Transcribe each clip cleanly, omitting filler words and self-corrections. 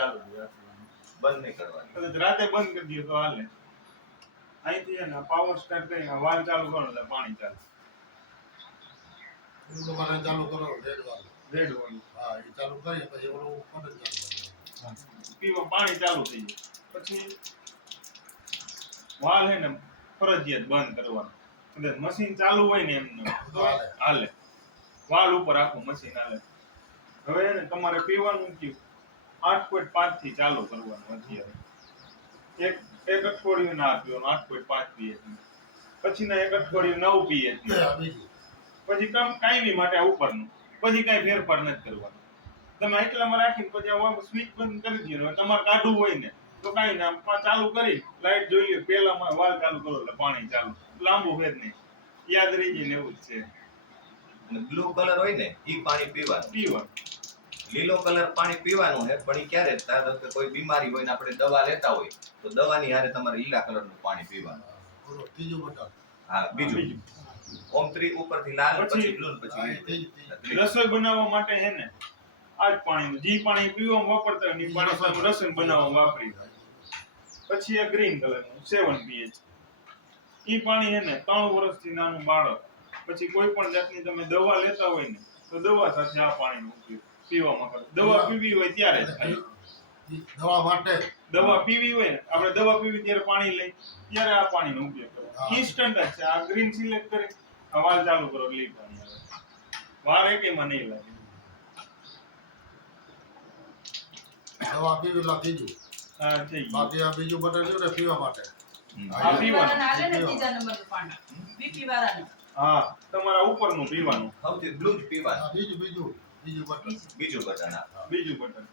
ચાલુ જ રાખવાનું, બંધ નહીં કરવાની. કદાચ રાતે બંધ કરી દઈએ તો હાલે. અહીંથી છે ને પાવર સ્ટાર્ટ કરીને વાલ ચાલુ કરો એટલે પાણી ચાલે. તમારે ચાલુ કરો રેડ વાળું. રેડ વાળું. હા, એ ચાલુ કરીએ પછી ઓલું બટન ચાલુ કરવાનું. પીવા પાણી ચાલુ થઈ જાય. પછી વાલ હે ને ફરજિયાત બંધ કરવાનો. કદાચ મશીન ચાલુ હોય ને એમને તો હાલે. વાલ ઉપર આખું મશીન હાલે. હવે ને તમારે પીવાનું થયું 8.5 થી ચાલુ કરવાનું અત્યારે. એક અઠવાડિયું ના પીવાનું 8.5 પીએ. પછી ના એક અઠવાડિયું 9 પીએ. પછી કાયમી માટે ઉપરનું. પછી કઈ ફેરફાર નથી કરવાનો. તમે એટલામાં રાખીને પછી સ્વિચ બંધ કરી દો. તમારે કાઢવું હોય ને તો કાંઈ ના ચાલુ કરી લાઈટ જોઈ લો. પેલામાં વાલ ચાલુ કરો એટલે પાણી ચાલુ. લાંબુ ફેર નહીં. યાદ રહી જાય ને એવું જ છે. બ્લુ કલર હોય ને ઈ પાણી પીવાનું. લીલો કલર પાણી પીવાનું છે, પણ ઈ ક્યારે ધારો કે કોઈ બીમારી હોય ને આપણે દવા લેતા હોય તો દવાની હારે તમારે લીલા કલરનું પાણી પીવાનું. ત્રીજું બટન. હા, બીજું ઓમ ત્રી ઉપરથી લાલ પછી બ્લુ પછી રસોઈ બનાવવા માટે હે ને આ જ પાણી જે પાણી પીવામાં વાપરતા હોય એ પાણી રસોઈ બનાવવામાં વાપરી. પછી આ ગ્રીન કલરનું 7 pH. ઈ પાણી હે ને 3 વર્ષથી નાનું બાળક પછી કોઈ પણ જાતની તમે દવા લેતા હોય ને તો દવા સાથે આ પાણીનો ઉપયોગ પીવામાં કરો. દવા પીવી હોય ત્યારે જ ખાલી. દવા પીવી હોય ને આપણે દવા પીવી ત્યારે પાણી લઈ ત્યારે આ પાણીનો ઉપયોગ કરો. ઇન્સ્ટન્ટ જ છે. આ ગ્રીન સિલેક્ટ કરી આ વાલ ચાલુ કરો એટલે પાણી આવે. વાર એકેમાં નહીં લાગે. દવા પીવી લા ત્રીજું. હા, થઈ ગયું. બાકી આ બીજું બટન છે ને પીવા માટે. આ પીવાનું. હાલે ને ત્રીજા નંબરનું પાણી બીપી વાળાનું. હા, તમારા ઉપરનું પીવાનું. સૌથી બ્લુ જ પીવાનું. બીજું બટન. બીજું બટન. બીજું બટન.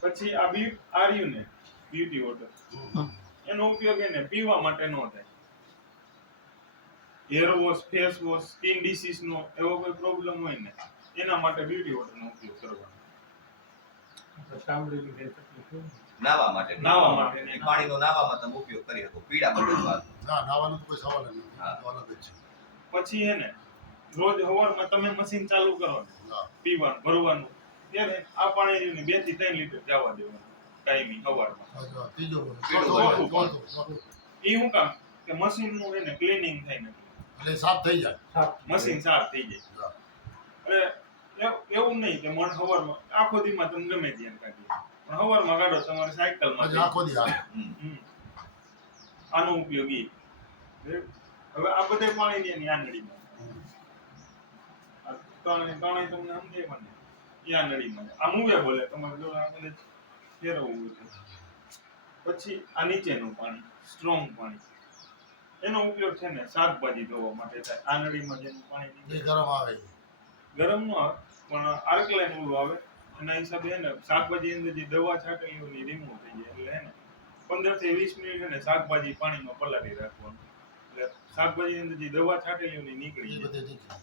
પછી આ આર્યુ ને બ્યુટી વોટર એનો ઉપયોગ એને પીવા માટે ન થાય. Hair wash, face wash, skin disease નો એવો કોઈ પ્રોબ્લેમ હોય ને એના માટે બ્યુટી વોટર નો ઉપયોગ કરવાનો. નાવા માટે નાવામાં પાણીનો નાવામાં તમે ઉપયોગ કરી શકો. પીડા બટન ના, નાવાનો તો કોઈ સવાલ જ નથી. અલગ જ છે. પછી હે ને રોજ સવારમાં તમે મશીન ચાલુ કરો ને પીવાનું ભરવાનું ત્યારે આ પાણી રહ્યું ને 2 થી 3 લીટર જવા દેવાનું કાયમી સવારમાં. ત્રીજું એ શું કામ કે મશીન નું હે ને ક્લીનિંગ થાય ને એટલે સાફ થઈ જાય. મશીન સાફ થઈ જાય. એટલે એવું નહીં કે મન સવારમાં આખો દીમાં તમે ગમે ત્યાં કાઢી પણ સવારમાં કાઢો તમારે સાયકલમાં આખો દી હાલે. આનો ઉપયોગી. હવે આ બધે પાણી ની આંગળીમાં ત્રણેય તમને સમજાય મને એ આંગળીમાં આ મૂવે બોલે તમારે જો આપણે ફેરવવું છે. પછી આ નીચેનું પાણી સ્ટ્રોંગ પાણી એનો ઉપયોગ છે ને શાકભાજી ધોવા માટે થાય. આંગળીમાં જેનું પાણી ગરમ આવે. ગરમ નો આવે પણ આલ્કલાઇન ઓલું આવે. એના હિસાબે હે ને શાકભાજી અંદર જે દવા છાંટેલી હોય એ રિમૂવ થઈ જાય. એટલે હે ને 15 થી 20 મિનિટ હે ને શાકભાજી પાણીમાં પલાળી રાખવાનું. એટલે શાકભાજી અંદર જે દવા છાંટેલી હોય એ નીકળી જાય.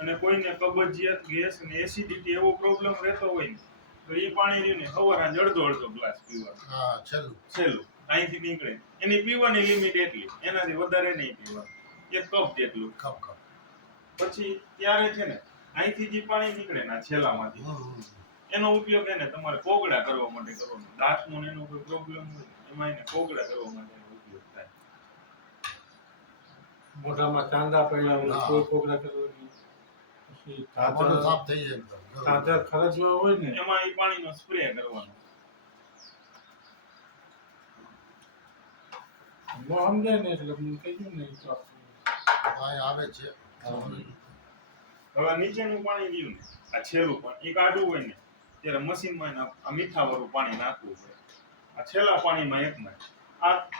અને કોઈને કબજિયાત, ગેસ અને એસિડિટી એવો પ્રોબ્લેમ રહેતો હોય ને તો એ પાણી રહ્યું ને સવારે અડધો ગ્લાસ પીવાનું. હા, છેલ્લું અહીંથી નીકળે. એની પીવાની લિમિટ એટલી, એનાથી વધારે નહીં પીવાનું. 1 કપ જેટલું. પછી ત્યારે છે ને અહીંથી જે પાણી નીકળે ને છેલ્લામાંથી એનો ઉપયોગ એને તમારે કોગળા કરવા માટે કરવાનો. દાંતનો એનો કોઈ પ્રોબ્લેમ હોય એમાં એને કોગળા કરવા માટે ઉપયોગ થાય. મોઢામાં ચાંદા પડ્યા હોય કોઈ કોગળા કરવાની. પછી સાફ થઈ જાય. ખરજવા હોય ને એમાં એ પાણીનો સ્પ્રે કરવાનો. સમજાય ને એટલે હું કહ્યું ને આવે છે. હવે નીચેનું પાણી રહ્યું ને આ છેલ્લું પાણી એ કાઢવું હોય ને ત્યારે મશીનમાં આ મીઠા વાળું પાણી નાખવું પડે. આ છેલ્લા પાણીમાં એકમાં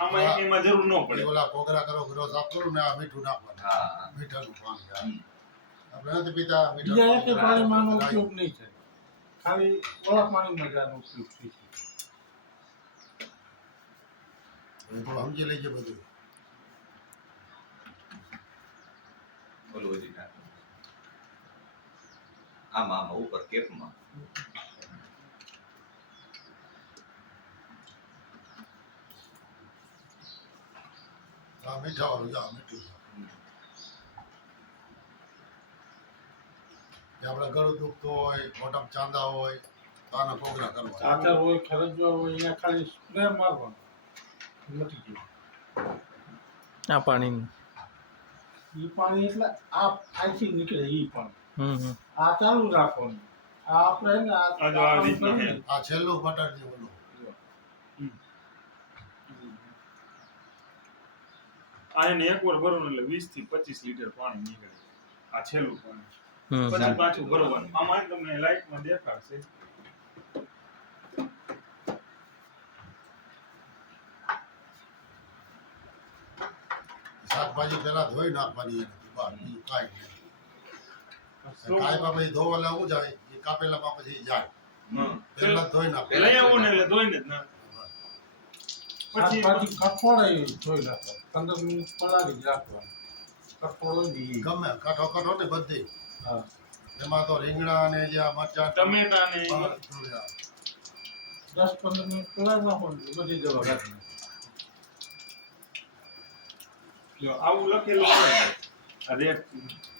આમાં એમાં જરૂર ન પડે. ઓલા કોગરા કરો ઘરો સાફ કરું ને આ મીઠું નાખવાનું. હા, મીઠાનું પાણી. આપણે નથી પીતા બીજા એક પાણીમાંનો ઉપયોગ નહીં થાય. ખાલી ઓલા પાણીમાં જ આનો ઉપયોગ થઈ છે. સમજી લઈએ બધું. બોલો હજી આમાં ઉપર કેપમાં હા, મીઠા વાળું જા મીઠું. આપણે ગળું દુખતું હોય, મોઢામાં ચાંદા હોય, તો આના કોગરા કરવા ચાચર હોય ખરજવા હોય અહીંયા ખાલી સ્પ્રે મારવાનું મટી ગયું આ પાણી એ પાણી એટલે આ આથી નીકળે એ પાણી હમ આ ચાલુ રાખવાનું આ આપણે હે ને આ જો આ રીતનું છે. આ છેલ્લું બટન છે ઓલું આ એને એકવાર ભરવાનું એટલે 20 થી 25 લીટર પાણી નીકળે. આ છેલ્લું પાણી. હમ પછી પાછું ભરવાનું. આમાં તમને લાઈટમાં દેખાડશે. શાકભાજી પેલા ધોઈ નાખવાની એનાથી બહાર બીજું કાંઈ નહીં કાંઈ પછી ધોવા લાવવું જાય એ કાપેલામાં પછી જાય હા. પેલા જ ધોઈ નાખો લઈ આવો ને એટલે ધોઈને જ નાખો. પછી પછી કઠોળ ધોઈ નાખવાનું 15 મિનિટ પલાળી જ રાખવાનું કઠોળ હોય ને ઈ. ગમે કાઠો કાઠો ને બધી હા એમાં તો રીંગણા ને જે આ મરચાં ટમેટા ને બધું જ આવે. 10-15 મિનિટ પલાળી નાખવાનું એટલે બધી દવા રાખી જો આવું લખેલું હોય ને, આ રેક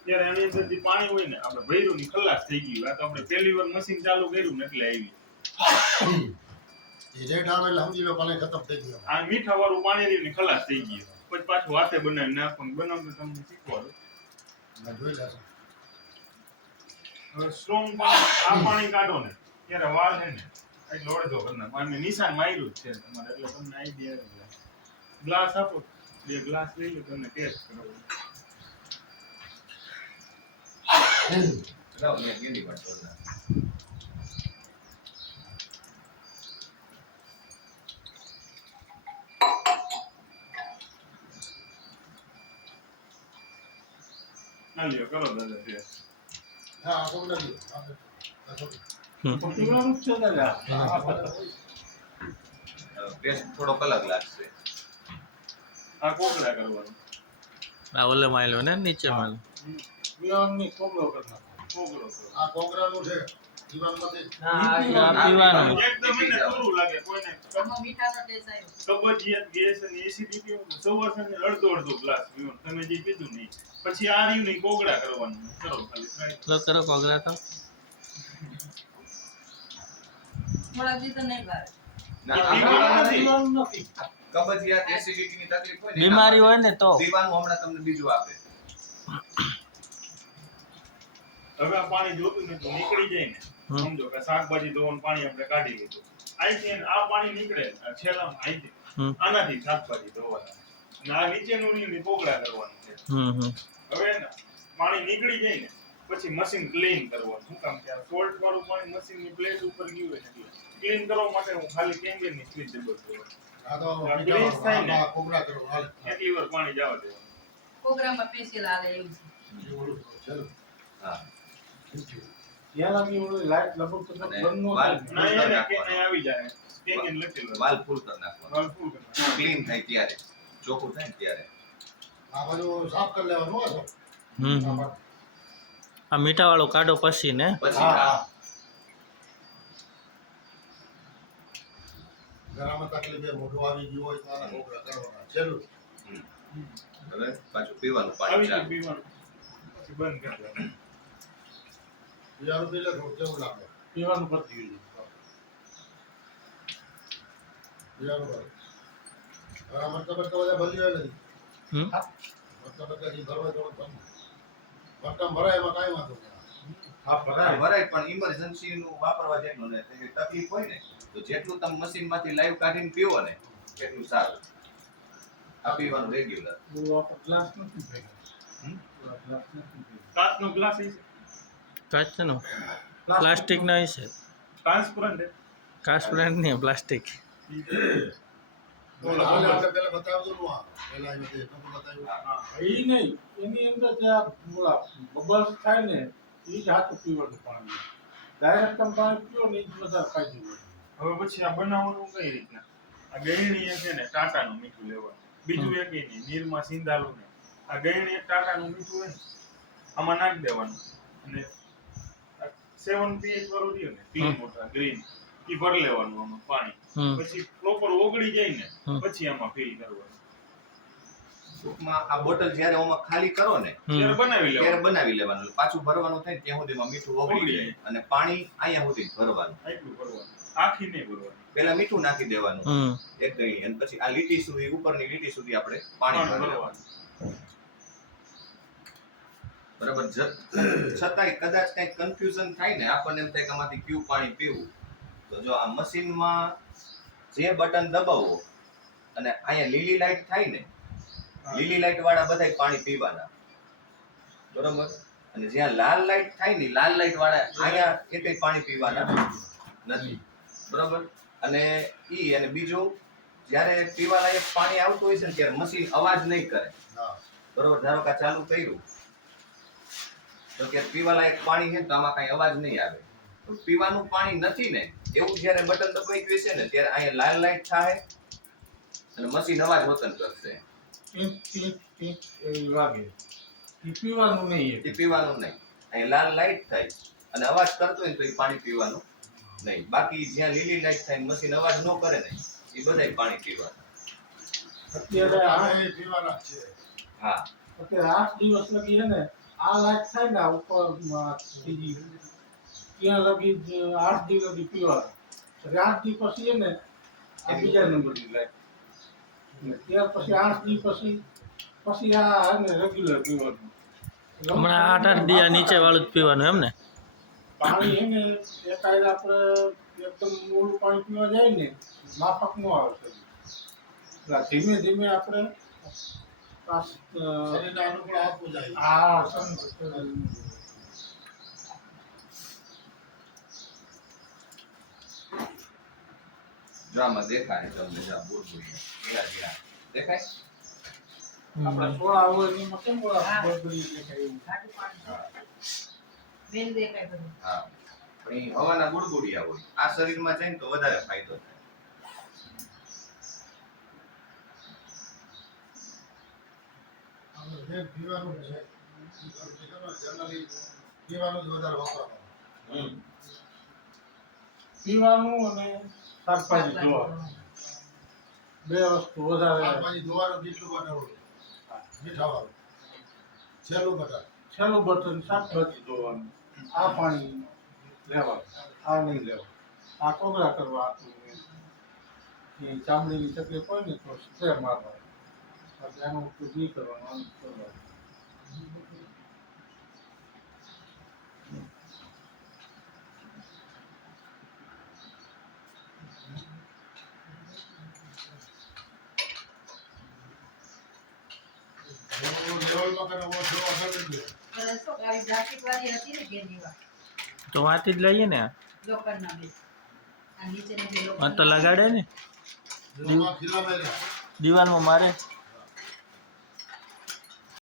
ત્યારે એની અંદર જે પાણી હોય ને આપણે ભર્યું ની ખલાસ થઈ ગયું. આ તો આપણે પહેલી વાર મશીન ચાલુ કર્યું ને એટલે આવી. એ રેડ આવે એટલે સમજી લો પાણી ખતમ થઈ ગયું આ મીઠા વાળું પાણી રહ્યું ને ખલાસ થઈ ગયું. પછી પાછું હાથે બનાવી નાખવાનું. બનાવવાનું તમને શીખવાડું. મેં જોઈ લેશું હવે સ્ટ્રોંગ આ પાણી કાઢો ને ત્યારે વાળ છે ને એટલે અડધો કરી નાખો. આને નિશાન માર્યું જ છે તમારે એટલે તમને આઈડિયા આવે. ગ્લાસ આપો, 2 ગ્લાસ લઈ લો, તમને ટેસ્ટ કરો. લાવ મેં ગેંડી માં છોડ નાખ. ના લ્યો કરો દાદા ટેસ્ટ. હા આ કોગરા દીધું. પીવાનું જ છે દાદા ટેસ્ટ થોડોક અલગ લાગશે. આ કોકડા કરવાનું. આ ઓલે માયલો ને નીચે માયલો પીવાની કોગળો કરી નાખો કોકડો કરો. આ કોગરાનું છે દીવાલમાંથી આ પીવાનું એકદમ એને થોડું લાગે કોઈને આમાં મીઠાનો ટેસ્ટ આવ્યો. કબજિયાત ગેસ અને એસિડિટી હોય ને સવાર સાંજે અડધો ગ્લાસ પીવાનો. તમે જે કીધું નહીં. પછી આ રહ્યું નહીં કોગડા કરવાનું. કરો ખાલી try. તો કરો કોગળા તો થોડાક દી તો નહીં ભાવે. ના, એ આમાં પીવાનું નથી કબજિયાત એસિડિટી ની તકલીફ હોય ને બીમારી હોય ને તો પીવાનું હમણાં તમને બીજું આપે. હવે આ પાણી જોતું ને તો નીકળી જાય ને. હમ. સમજો કે શાકભાજી ધોવાનું પાણી આપણે કાઢી લીધું. અહીંથી આ પાણી નીકળે આ છેલ્લામાં અહીંથી. હમ આનાથી શાકભાજી ધોવાના. અને આ નીચેનું રહ્યું ને કોગડા કરવાનું છે. હમ હવે ને પાણી નીકળી જાય ને પછી મશીન ક્લીન કરવાનું. શું કામ કે સોલ્ટ વાળું પાણી મશીનની પ્લેટ ઉપર ગયું હોય ને એટલે ક્લીન કરવા માટે હું ખાલી કેમ્બિયનની સ્વિચ દબાવી દઉં. આ તો આ ગ્રીસ થાય ને. આ કોગરા કરવાનું હાલે. એટલી વાર પાણી જવા દેવાનું. પ્રોગ્રામમાં સ્પેશિયલ આવે એવું છે. એ ઓલું છેલ્લું. હા. ત્યાં લાગી ઓલી લાઈટ લગભગ તો અને બંધ નો વાલ ના એને કે નહીં આવી જાય. કેમ્બિયન લખેલું હોય. વાલ ફૂલ કરી નાખવાનો. વાલ full કરવાનું. ક્લીન થાય ત્યારે ચોખ્ખું થાય ને ત્યારે. આ બધું સાફ કરી લેવાનું હો તો. હમ આ મીઠા વાળો કાઢો પછી ને પછી હા, હા. ગળામાં તકલીફ એ મોઢું આવી ગયું હોય તો આના કોગરા કરવાના છેલ્લું હવે પાછું પીવાનું આવી પાણી ગયું ચાલુ. પીવાનું. પછી બંધ કરી દેવાનું. બીજાનું પી લે થોડું કેવું લાગે પીવાનું પતી ગયું બીજાનું કરે હવે આ મરચાં બરચાં બધા ભલી હોય નથી હમ મરચાં બરચાં જે ભરવા થોડું કમ મરચાં ભરાય એમાં કાંઈ વાંધો નહીં હા ભરાય ભરાય પણ ઇમરજન્સી નું વાપરવા જેટલું ને એટલે તકલીફ હોય ને તો જેટલું તમે મશીન માંથી લાઈવ કાઢીને પીવો ને એટલું સારું. આ પીવાનું રેગ્યુલર. બહુ આપણે ગ્લાસ નથી ભેગા હમ? ગ્લાસ નથી ભેગા કાચનો ગ્લાસ છે. કાચનો પ્લાસ્ટિક નો છે ટ્રાન્સપરન્ટ છે. ટ્રાન્સપરન્ટ નહીં પ્લાસ્ટિક તો હાલે આપણે પહેલા બતાવ્યું નું આ પહેલા એ બધે નતું બતાવ્યું હા. એ નહીં એની અંદર જે આ ઓલા બબલ્સ થાય ને એ જ હાથું પીવાનું પાણી ડાયરેક્ટ તમે પાણી પીવો ને એ જ બધા ખાઈ જવું હવે પછી આ બનાવવાનું કઈ રીતના? આ ગયણી છે ને ટાટાનું મીઠું લેવાનું. બીજું એક નહીં નીરમાં સિંધાલું ને આ ગયણી એક ટાટાનું મીઠું હોય ને આમાં નાખી દેવાનું અને 7 pH વાળું રહ્યું ને ક્લીન વોટર ગ્રીન ઈ ભરી લેવાનું આમાં પાણી. હમ પછી પ્રોપર ઓગળી જાય ને હમ. પછી આમાં ફિલ કરવાનું. ટૂંકમાં આ બોટલ જ્યારે ઓમાં ખાલી કરો ને ત્યારે બનાવી ત્યારે લેવાનું બનાવી લેવાનું એટલે પાછું ભરવાનું થાય ને ત્યાં સુધીમાં મીઠું ઓગળી ઓગળી જાય અને પાણી અહીંયા સુધી ભરવાનું. આટલું ભરવાનું આખી નહીં ભરવાની પહેલા મીઠું નાખી દેવાનું હમ એક ગણી અને પછી આ લીટી સુધી ઉપરની લીટી સુધી આપણે પાણી ભરવાનું. બરાબર. છતાંય કદાચ કઈ કન્ફ્યુઝન થાય ને આપણને એમ થાય કે આમાંથી કયું પાણી પીવું તો જો આ મશીનમાં જે બટન દબાવો અને અહીંયા લીલી લાઈટ થાય ને લીલી લાઈટ વાળા બધાય પાણી પીવાના બરોબર અને જ્યાં લાલ લાઈટ થાય ને લાલ લાઈટ વાળા અહીંયા એકેય પાણી પીવાના નથી બરોબર. અને બીજું જ્યારે પીવા લાયક પાણી આવતું હોય છે ને ત્યારે મશીન અવાજ નહીં કરે હા બરોબર. ધારો કે ચાલુ કર્યું તો કે પીવા લાયક પાણી છે તો આમાં કઈ અવાજ નહીં આવે. તો પીવાનું પાણી નથી ને એવું જ્યારે બટન દબાઈ ગયું છે ને ત્યારે અહીંયા લાલ લાઈટ થાય અને મશીન અવાજ વતન કરશે. ટીક ટીક ટીક એવું લાગે એ પીવાનું નહીં એ પીવાનું નહીં. અહીં લાલ લાઈટ થાય અને અવાજ કરતો હોય ને તો એ પાણી પીવાનું નહીં. બાકી જ્યાં લીલી લાઈટ થાય મશીન અવાજ ન કરે ને એ બધાય પાણી પીવાના. અત્યારે પાણી પીવાના જ છે. હા અત્યારે 8 દિવસ લગી છે ને આ લાઈટ થાય ને આ ઉપર ત્રીજી ત્યાં લગી 8 દિવસ લગી પીવાનું એટલે 8 દિવસ પછી છે ને આ બીજા નંબરની લાઈટ ને ત્યાર પછી 8 દિવસ પછી આ હે ને રેગ્યુલર પીવાનું. હમણાં 8 દિયા નીચે વાળું જ પીવાનું એમ ને પાણી હે ને એકાએક આપણે એકદમ મોડું પાણી પીવા જાય ને માફક ન આવે શરીર. એટલે ધીમે ધીમે આપણે શરીરને અનુકૂળ આપવું જાય. આ જો આમાં દેખાય તમને જા બોલબોલિયા ઝીણા દેખાય. આપણે સોળા હોય એમાં કેમ ઓલા બળબળી દેખાય એવું. ઘાટું પાણી બેન દેખાય બધું. હા પણ ઈ હવાના ગુડગુડિયા હોય. આ શરીરમાં જાય ને તો વધારે ફાયદો થાય. આપણે જે પીવાનું છે જનરલી પીવાનું જ વધારે વપરાવાનું. પીવાનું અને શાકભાજી ધોવાનું બે વસ્તુ વધારે. શાકભાજી ધોવાનું કેટલું બનાવવું મીઠાવાળું છેલ્લું બટાટ છેલ્લું બટન શાકભાજી ધોવાનું આ પાણી લેવાનું આ નહીં લેવાનું. આ કોગળા કરવા એ ચામડીની તકલીફ હોય ને તો સ્પ્રે મારવાનું એનો ઉપયોગ નહીં કરવાનો આમ કરવાનું. લેવલમાં કરીને ઓછો અસર નથી. પણ શું આવી પ્લાસ્ટિક વાળી હતી ને ગેંડીવા તો વાંચી જ લઈએ ને લોખંડના બે આ નીચેની બે આ તો લગાડે ને એમાં ખીલા મેલ્યા દિવાલમાં મારે